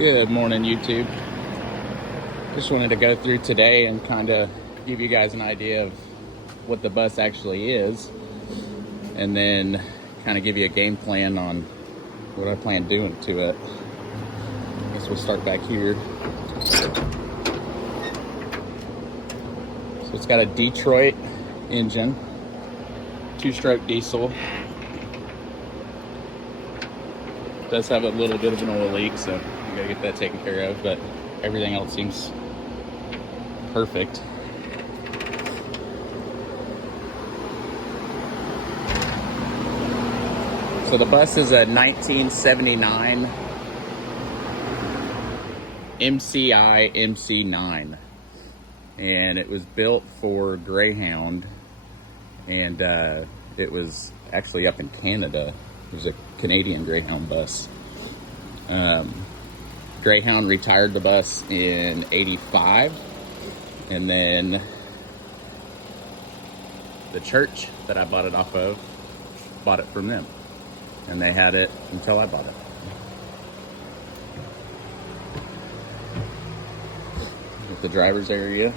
Good morning, YouTube. Just wanted to go through today and kind of give you guys an idea of what the bus actually is, and then kind of give you a game plan on what I plan doing to it. I guess we'll start back here. So it's got a Detroit engine, 2-stroke diesel. It does have a little bit of an oil leak, so we gotta get that taken care of, but everything else seems perfect. So the bus is a 1979 MCI MC9, and it was built for Greyhound, and it was actually up in Canada. It was a Canadian Greyhound bus. Greyhound retired the bus in '85, and then the church that I bought it off of bought it from them, and they had it until I bought it. With the driver's area,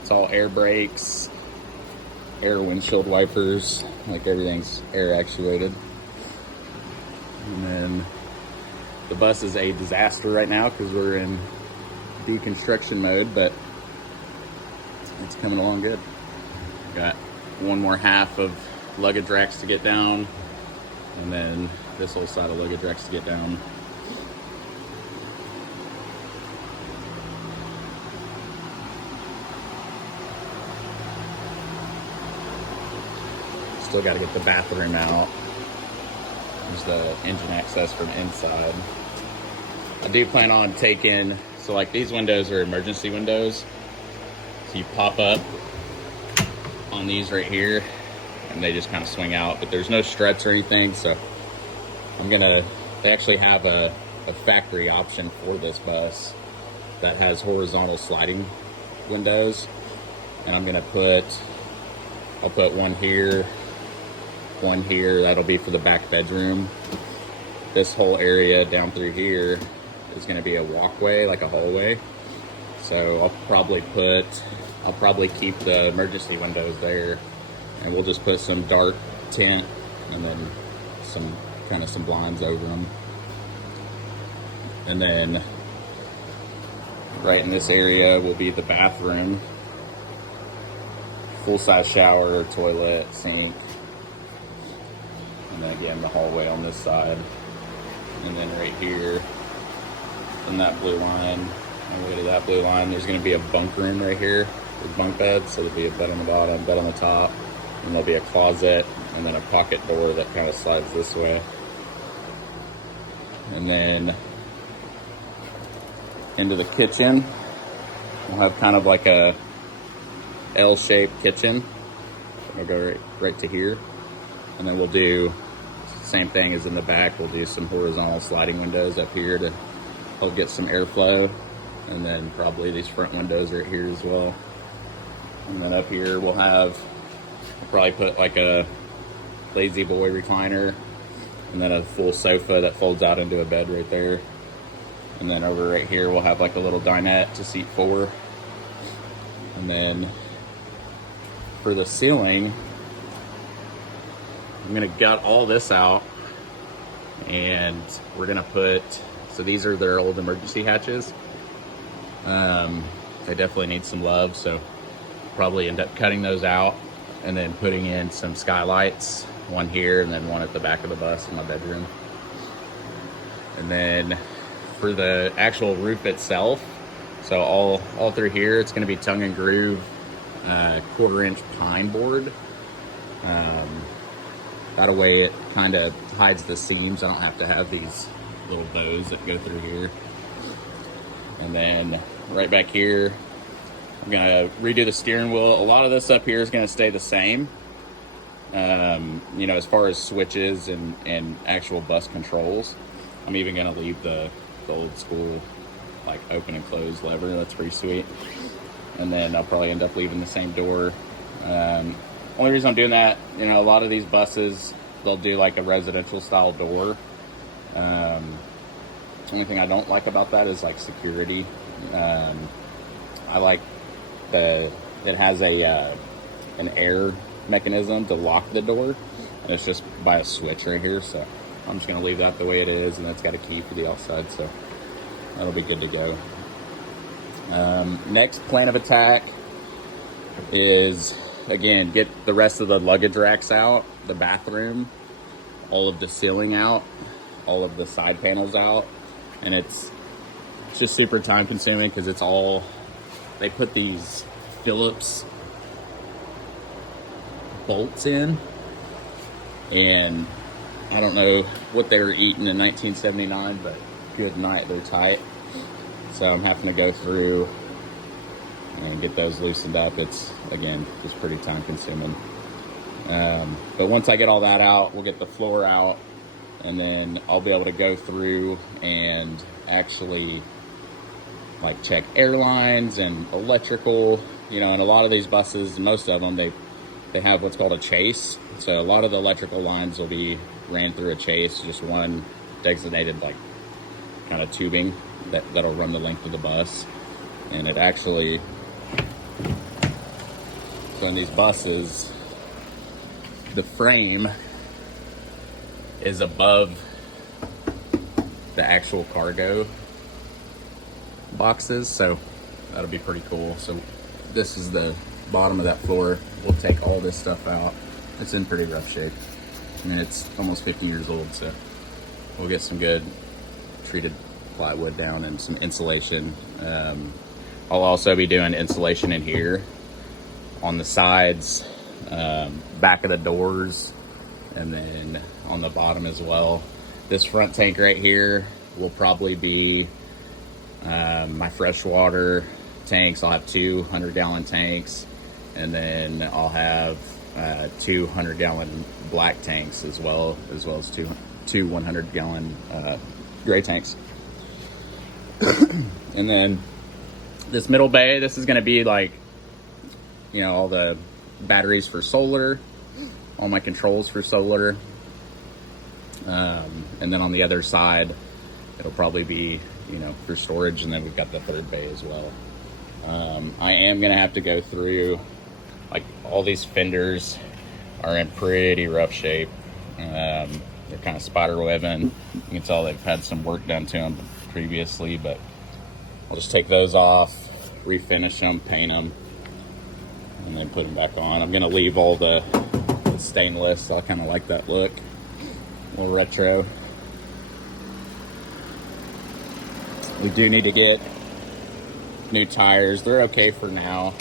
it's all air brakes, air windshield wipers, like everything's air actuated. And then the bus is a disaster right now because we're in deconstruction mode, but it's coming along good. Got one more half of luggage racks to get down, and then this whole side of luggage racks to get down. Still got to get the bathroom out. There's the engine access from inside. I do plan on taking, so like these windows are emergency windows. So you pop up on these right here and they just kind of swing out, but there's no struts or anything. So they actually have a factory option for this bus that has horizontal sliding windows. And I'll put one here, one here. That'll be for the back bedroom. This whole area down through here is going to be a walkway, like a hallway. So I'll probably keep the emergency windows there, and we'll just put some dark tint and then some blinds over them. And then right in this area will be the bathroom, full-size shower, toilet, sink. And then again, the hallway on this side. And then right here, in that blue line, on the way to that blue line, there's going to be a bunk room right here with bunk beds. So there'll be a bed on the bottom, bed on the top, and there'll be a closet, and then a pocket door that kind of slides this way. And then into the kitchen, we'll have kind of like a L-shaped kitchen. We'll go right to here. And then we'll do the same thing as in the back. We'll do some horizontal sliding windows up here to help get some airflow. And then probably these front windows right here as well. And then up here we'll probably put like a lazy boy recliner, and then a full sofa that folds out into a bed right there. And then over right here we'll have like a little dinette to seat 4. And then for the ceiling, I'm gonna gut all this out, and we're gonna so these are their old emergency hatches. They definitely need some love, so probably end up cutting those out and then putting in some skylights, one here and then one at the back of the bus in my bedroom. And then for the actual roof itself, so all through here, it's gonna be tongue and groove 1/4-inch pine board. That way it kind of hides the seams. I don't have to have these little bows that go through here. And then right back here, I'm gonna redo the steering wheel. A lot of this up here is gonna stay the same. As far as switches and actual bus controls. I'm even gonna leave the old school like open and close lever. That's pretty sweet. And then I'll probably end up leaving the same door. Only reason I'm doing that, a lot of these buses, they'll do like a residential style door. Only thing I don't like about that is like security. I like it has a an air mechanism to lock the door, and it's just by a switch right here. So I'm just gonna leave that the way it is, and that's got a key for the outside, so that'll be good to go. Next plan of attack is, again, get the rest of the luggage racks out, the bathroom, all of the ceiling out, all of the side panels out, and it's just super time consuming because it's all, they put these Phillips bolts in, and I don't know what they were eating in 1979, but good night, they're tight. So I'm having to go through and get those loosened up. It's, again, just pretty time consuming. But once I get all that out, we'll get the floor out, and then I'll be able to go through and actually like check airlines and electrical, you know, and a lot of these buses, most of them, they have what's called a chase. So a lot of the electrical lines will be ran through a chase, just one designated like kind of tubing that'll run the length of the bus. And it actually, so in these buses, the frame is above the actual cargo boxes, so that'll be pretty cool. So this is the bottom of that floor. We'll take all this stuff out. It's in pretty rough shape. I mean, it's almost 50 years old, so we'll get some good treated plywood down and some insulation. I'll also be doing insulation in here on the sides, back of the doors, and then on the bottom as well. This front tank right here will probably be my freshwater tanks. I'll have 2 100-gallon tanks, and then I'll have 2 100-gallon black tanks as well as two 100-gallon gray tanks. And then this middle bay, this is going to be like, you know, all the batteries for solar, all my controls for solar, and then on the other side it'll probably be, you know, for storage, and then we've got the third bay as well. I am going to have to go through, like, all these fenders are in pretty rough shape. They're kind of spider webbing. You can tell they've had some work done to them previously, but I'll just take those off, refinish them, paint them, and then put them back on. I'm going to leave all the stainless. I kind of like that look, a little retro. We do need to get new tires. They're okay for now.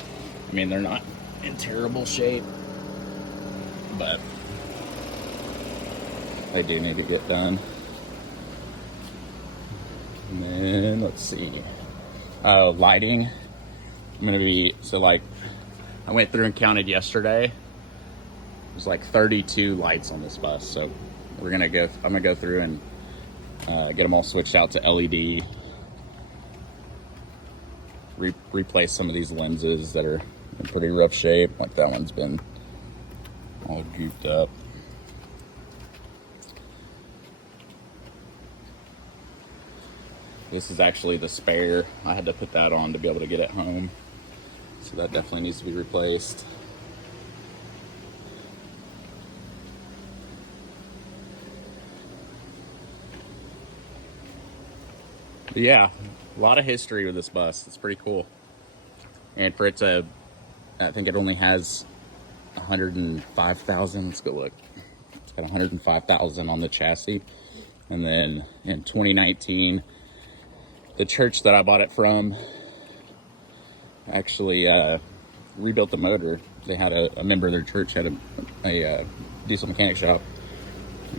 I mean, they're not in terrible shape, but they do need to get done. And then let's see. Lighting. I'm gonna be, so like, I went through and counted yesterday. There's like 32 lights on this bus. So I'm gonna go through and get them all switched out to LED. Replace some of these lenses that are in pretty rough shape. Like that one's been all gooped up. This is actually the spare. I had to put that on to be able to get it home. So that definitely needs to be replaced. But yeah, a lot of history with this bus. It's pretty cool. And for it to, I think it only has 105,000. Let's go look. It's got 105,000 on the chassis. And then in 2019, the church that I bought it from actually rebuilt the motor. They had a member of their church had a diesel mechanic shop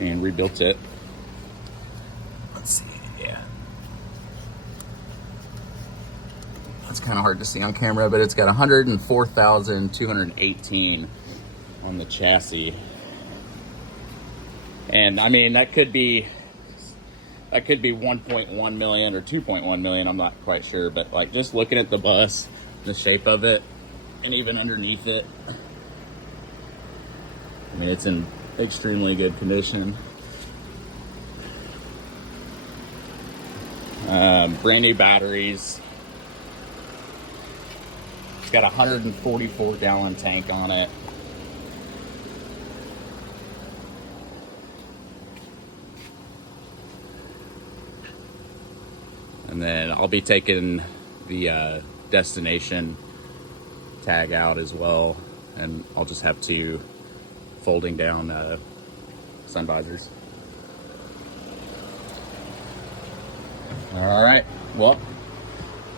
and rebuilt it. Let's see, yeah. It's kind of hard to see on camera, but it's got 104,218 on the chassis. And I mean, that could be 1.1 million or 2.1 million. I'm not quite sure, but like just looking at the bus, the shape of it, and even underneath it, I mean, it's in extremely good condition. Brand new batteries. It's got a 144 gallon tank on it. And then I'll be taking the destination tag out as well, and I'll just have two folding down sun visors. All right, well,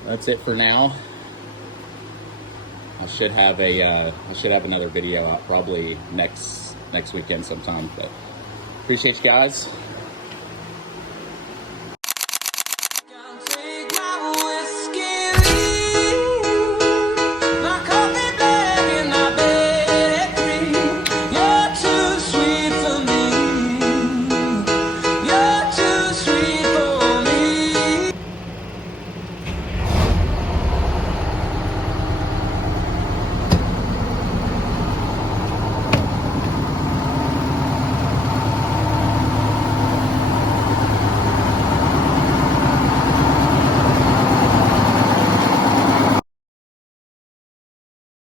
that's it for now. I should have another video out probably next weekend sometime. But appreciate you guys.